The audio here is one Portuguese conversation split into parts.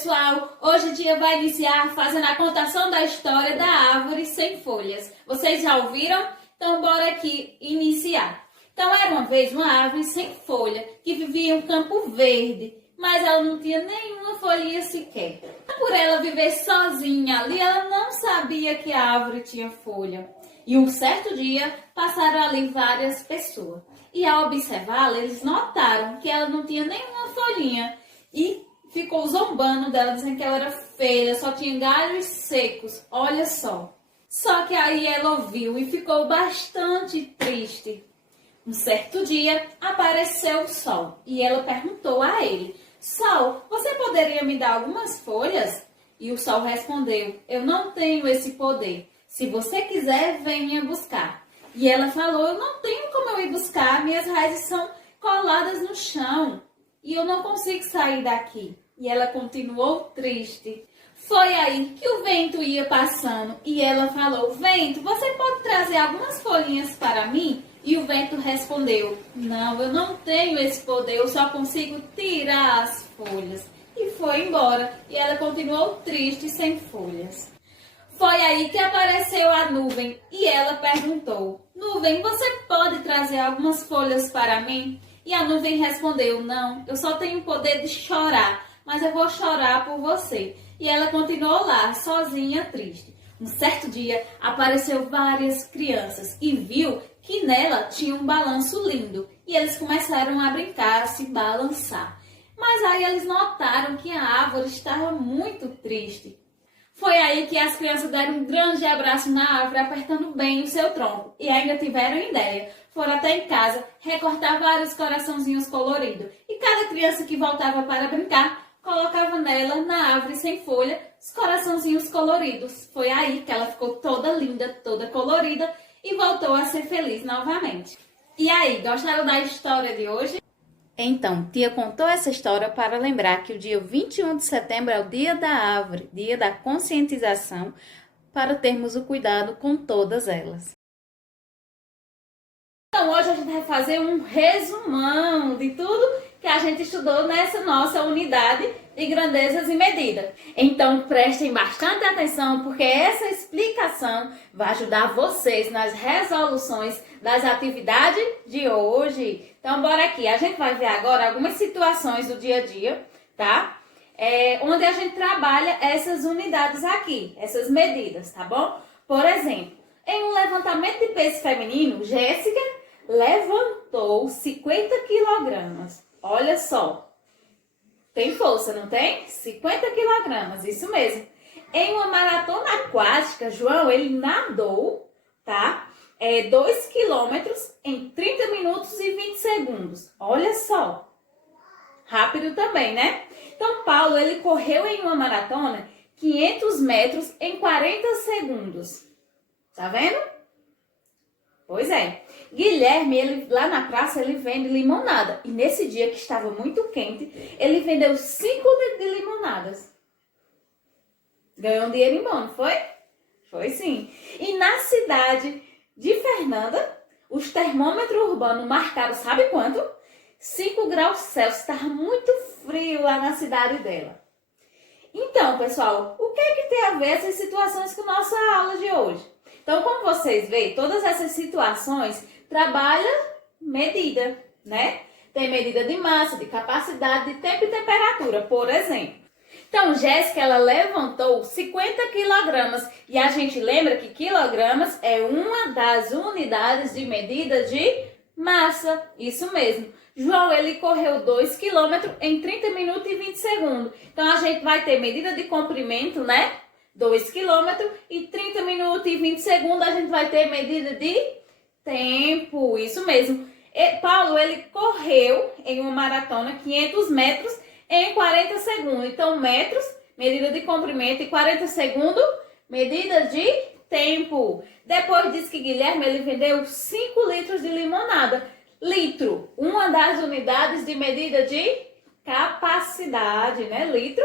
pessoal! Hoje o dia vai iniciar fazendo a contação da história da árvore sem folhas. Vocês já ouviram? Então bora aqui iniciar. Então era uma vez uma árvore sem folha que vivia em um campo verde, mas ela não tinha nenhuma folhinha sequer. Por ela viver sozinha ali, ela não sabia que a árvore tinha folha. E um certo dia passaram ali várias pessoas. E ao observá-la, eles notaram que ela não tinha nenhuma folhinha. E ficou zombando dela, dizendo que ela era feia, só tinha galhos secos. Olha só. Só que aí ela ouviu e ficou bastante triste. Um certo dia apareceu o sol e ela perguntou a ele: Sol, você poderia me dar algumas folhas? E o sol respondeu: Eu não tenho esse poder. Se você quiser, venha buscar. E ela falou: Eu não tenho como eu ir buscar, minhas raízes são coladas no chão e eu não consigo sair daqui. E ela continuou triste. Foi aí que o vento ia passando e ela falou: Vento, você pode trazer algumas folhinhas para mim? E o vento respondeu: Não, eu não tenho esse poder, eu só consigo tirar as folhas. E foi embora. E ela continuou triste, sem folhas. Foi aí que apareceu a nuvem e ela perguntou: Nuvem, você pode trazer algumas folhas para mim? E a nuvem respondeu: Não, eu só tenho o poder de chorar, mas eu vou chorar por você. E ela continuou lá, sozinha, triste. Um certo dia, apareceu várias crianças e viu que nela tinha um balanço lindo. E eles começaram a brincar, a se balançar. Mas aí eles notaram que a árvore estava muito triste. Foi aí que as crianças deram um grande abraço na árvore, apertando bem o seu tronco. E ainda tiveram ideia. Foram até em casa recortar vários coraçãozinhos coloridos. E cada criança que voltava para brincar, colocava nela, na árvore sem folha, os coraçãozinhos coloridos. Foi aí que ela ficou toda linda, toda colorida e voltou a ser feliz novamente. E aí, gostaram da história de hoje? Então, tia contou essa história para lembrar que o dia 21 de setembro é o dia da árvore, dia da conscientização, para termos o cuidado com todas elas. Então, hoje a gente vai fazer um resumão de tudo que a gente estudou nessa nossa unidade de grandezas e medidas. Então, prestem bastante atenção, porque essa explicação vai ajudar vocês nas resoluções das atividades de hoje. Então, bora aqui. A gente vai ver agora algumas situações do dia a dia, tá? Onde a gente trabalha essas unidades aqui, essas medidas, tá bom? Por exemplo, em um levantamento de peso feminino, Jéssica levantou 50 quilogramas. Olha só, tem força, não tem? 50 quilogramas, isso mesmo. Em uma maratona aquática, João, ele nadou, tá? 2 quilômetros em 30 minutos e 20 segundos. Olha só, rápido também, né? Então, Paulo, ele correu em uma maratona 500 metros em 40 segundos. Tá vendo? Pois é. Guilherme, ele, lá na praça, ele vende limonada. E nesse dia que estava muito quente, ele vendeu 5 litros de limonadas. Ganhou um dinheiro bom, não foi? Foi sim. E na cidade de Fernanda, os termômetros urbanos marcaram, sabe quanto? 5 graus Celsius. Estava muito frio lá na cidade dela. Então, pessoal, o que é que tem a ver essas situações com nossa aula de hoje? Então, como vocês veem, todas essas situações trabalham medida, né? Tem medida de massa, de capacidade, de tempo e temperatura, por exemplo. Então, Jéssica, ela levantou 50 quilogramas. E a gente lembra que quilogramas é uma das unidades de medida de massa. Isso mesmo. João, ele correu 2 quilômetros em 30 minutos e 20 segundos. Então, a gente vai ter medida de comprimento, né? 2 quilômetros e 30 minutos e 20 segundos a gente vai ter medida de tempo, isso mesmo. Paulo, ele correu em uma maratona 500 metros em 40 segundos. Então, metros, medida de comprimento, e 40 segundos, medida de tempo. Depois diz que Guilherme, ele vendeu 5 litros de limonada. Litro, uma das unidades de medida de capacidade, né? Litro.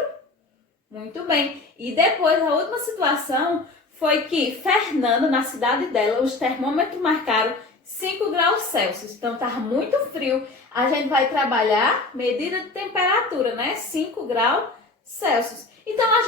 Muito bem. E depois, a última situação foi que Fernando, na cidade dela, os termômetros marcaram 5 graus Celsius. Então, estava muito frio. A gente vai trabalhar medida de temperatura, né? 5 graus Celsius. Então, a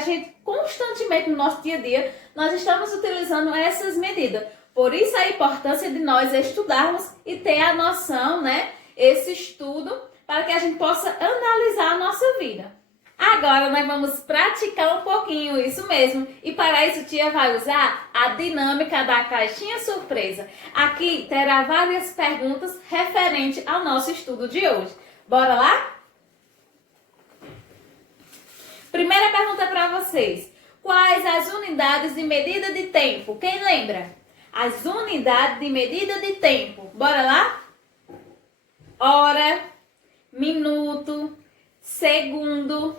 gente constantemente no nosso dia a dia, nós estamos utilizando essas medidas. Por isso a importância de nós estudarmos e ter a noção, né, esse estudo, para que a gente possa analisar a nossa vida. Agora nós vamos praticar um pouquinho isso mesmo. E para isso, tia vai usar a dinâmica da caixinha surpresa. Aqui terá várias perguntas referentes ao nosso estudo de hoje. Bora lá? Primeira pergunta para vocês. Quais as unidades de medida de tempo? Quem lembra? As unidades de medida de tempo. Bora lá? Hora, minuto, segundo,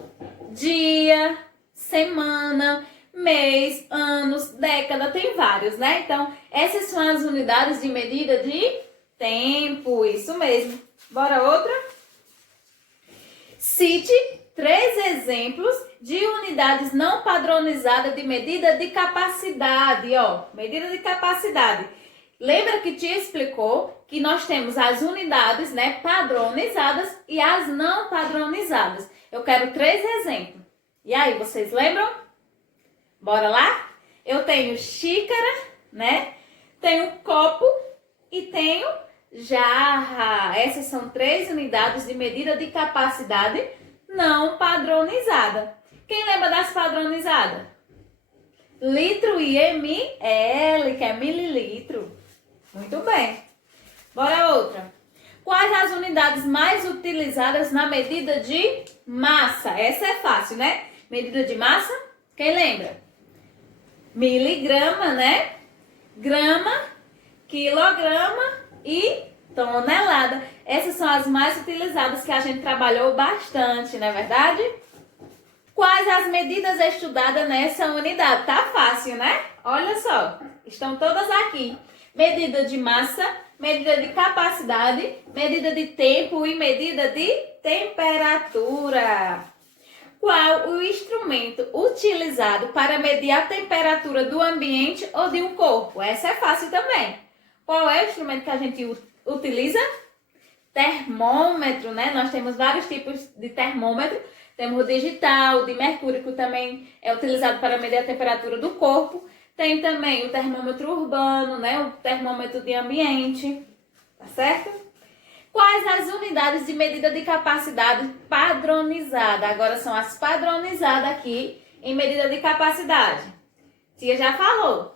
dia, semana, mês, anos, década, tem vários, né? Então, essas são as unidades de medida de tempo, isso mesmo. Bora outra? Cite 3 exemplos de unidades não padronizadas de medida de capacidade, ó, medida de capacidade. Lembra que te explicou que nós temos as unidades, né, padronizadas e as não padronizadas. Eu quero 3 exemplos. E aí, vocês lembram? Bora lá? Eu tenho xícara, né? Tenho copo e tenho jarra. Essas são 3 unidades de medida de capacidade não padronizada. Quem lembra das padronizadas? Litro e ml, que é mililitro. Muito bem. Bora outra. Quais as unidades mais utilizadas na medida de massa? Essa é fácil, né? Medida de massa, quem lembra? Miligrama, né? Grama, quilograma e tonelada. Essas são as mais utilizadas que a gente trabalhou bastante, não é verdade? Quais as medidas estudadas nessa unidade? Tá fácil, né? Olha só, estão todas aqui. Medida de massa, medida de capacidade, medida de tempo e medida de temperatura. Qual o instrumento utilizado para medir a temperatura do ambiente ou de um corpo? Essa é fácil também. Qual é o instrumento que a gente utiliza? Termômetro, né? Nós temos vários tipos de termômetro. Temos o digital, o de mercúrio, que também é utilizado para medir a temperatura do corpo. Tem também o termômetro urbano, né? O termômetro de ambiente, tá certo? Quais as unidades de medida de capacidade padronizada? Agora são as padronizadas aqui em medida de capacidade. Tia já falou.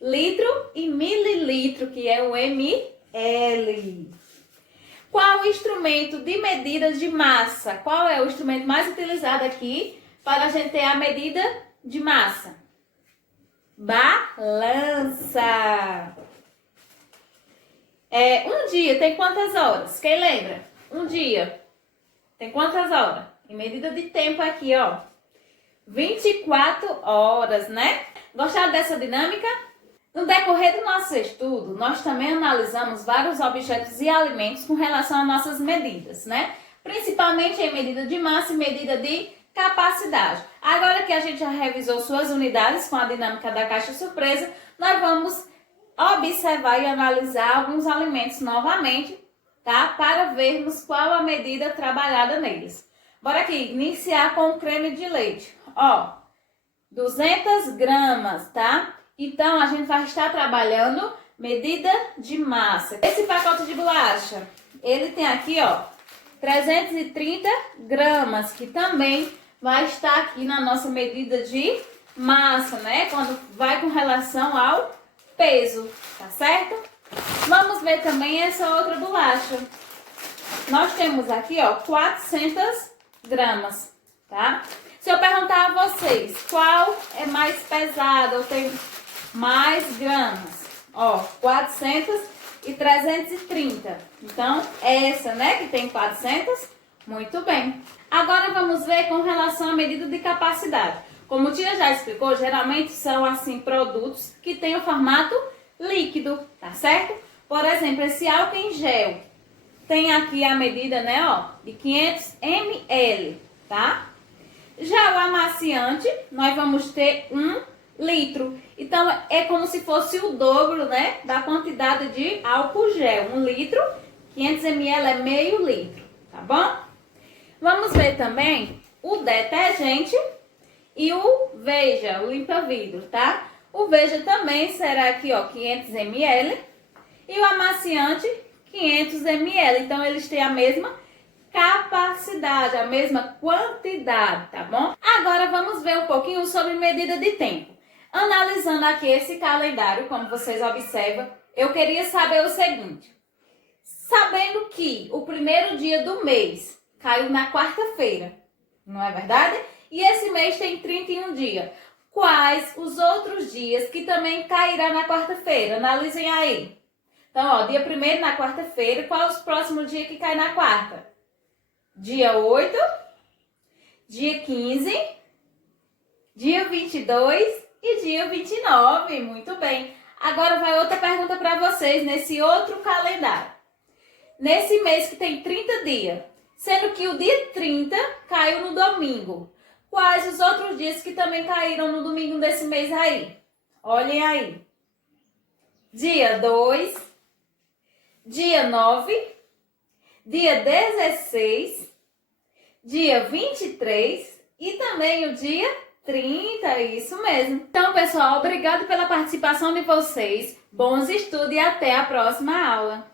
Litro e mililitro, que é o ml. Qual o instrumento de medida de massa? Qual é o instrumento mais utilizado aqui para a gente ter a medida de massa? Balança. Um dia tem quantas horas? Quem lembra? Um dia tem quantas horas? Em medida de tempo aqui, ó. 24 horas, né? Gostaram dessa dinâmica? No decorrer do nosso estudo, nós também analisamos vários objetos e alimentos com relação às nossas medidas, né? Principalmente em medida de massa e medida de capacidade. Agora que a gente já revisou suas unidades com a dinâmica da caixa surpresa, nós vamos observar e analisar alguns alimentos novamente, tá? Para vermos qual a medida trabalhada neles. Bora aqui, iniciar com o creme de leite. Ó, 200 gramas, tá? Então, a gente vai estar trabalhando medida de massa. Esse pacote de bolacha, ele tem aqui, ó, 330 gramas, que também vai estar aqui na nossa medida de massa, né? Quando vai com relação ao peso, tá certo? Vamos ver também essa outra bolacha. Nós temos aqui, ó, 400 gramas, tá? Se eu perguntar a vocês, qual é mais pesado, ou tem mais gramas? Ó, 400 e 330. Então, essa, né, que tem 400, muito bem. Agora vamos ver com relação à medida de capacidade. Como o tia já explicou, geralmente são, assim, produtos que têm o formato líquido, tá certo? Por exemplo, esse álcool em gel tem aqui a medida, né, ó, de 500 ml, tá? Já o amaciante, nós vamos ter 1 litro. Então, é como se fosse o dobro, né, da quantidade de álcool gel. 1 litro, 500 ml é meio litro, tá bom? Vamos ver também o detergente e o Veja, o limpa-vidro, tá? O Veja também será aqui, ó, 500 ml e o amaciante 500 ml. Então, eles têm a mesma capacidade, a mesma quantidade, tá bom? Agora, vamos ver um pouquinho sobre medida de tempo. Analisando aqui esse calendário, como vocês observam, eu queria saber o seguinte. Sabendo que o primeiro dia do mês caiu na quarta-feira, não é verdade? E esse mês tem 31 dias. Quais os outros dias que também cairá na quarta-feira? Analisem aí. Então, ó, dia 1º na quarta-feira, qual é os próximos dias que cai na quarta? Dia 8, dia 15, dia 22 e dia 29. Muito bem. Agora vai outra pergunta para vocês nesse outro calendário. Nesse mês que tem 30 dias, sendo que o dia 30 caiu no domingo. Quais os outros dias que também caíram no domingo desse mês aí? Olhem aí. Dia 2, dia 9, dia 16, dia 23 e também o dia 30, isso mesmo. Então, pessoal, obrigado pela participação de vocês. Bons estudos e até a próxima aula.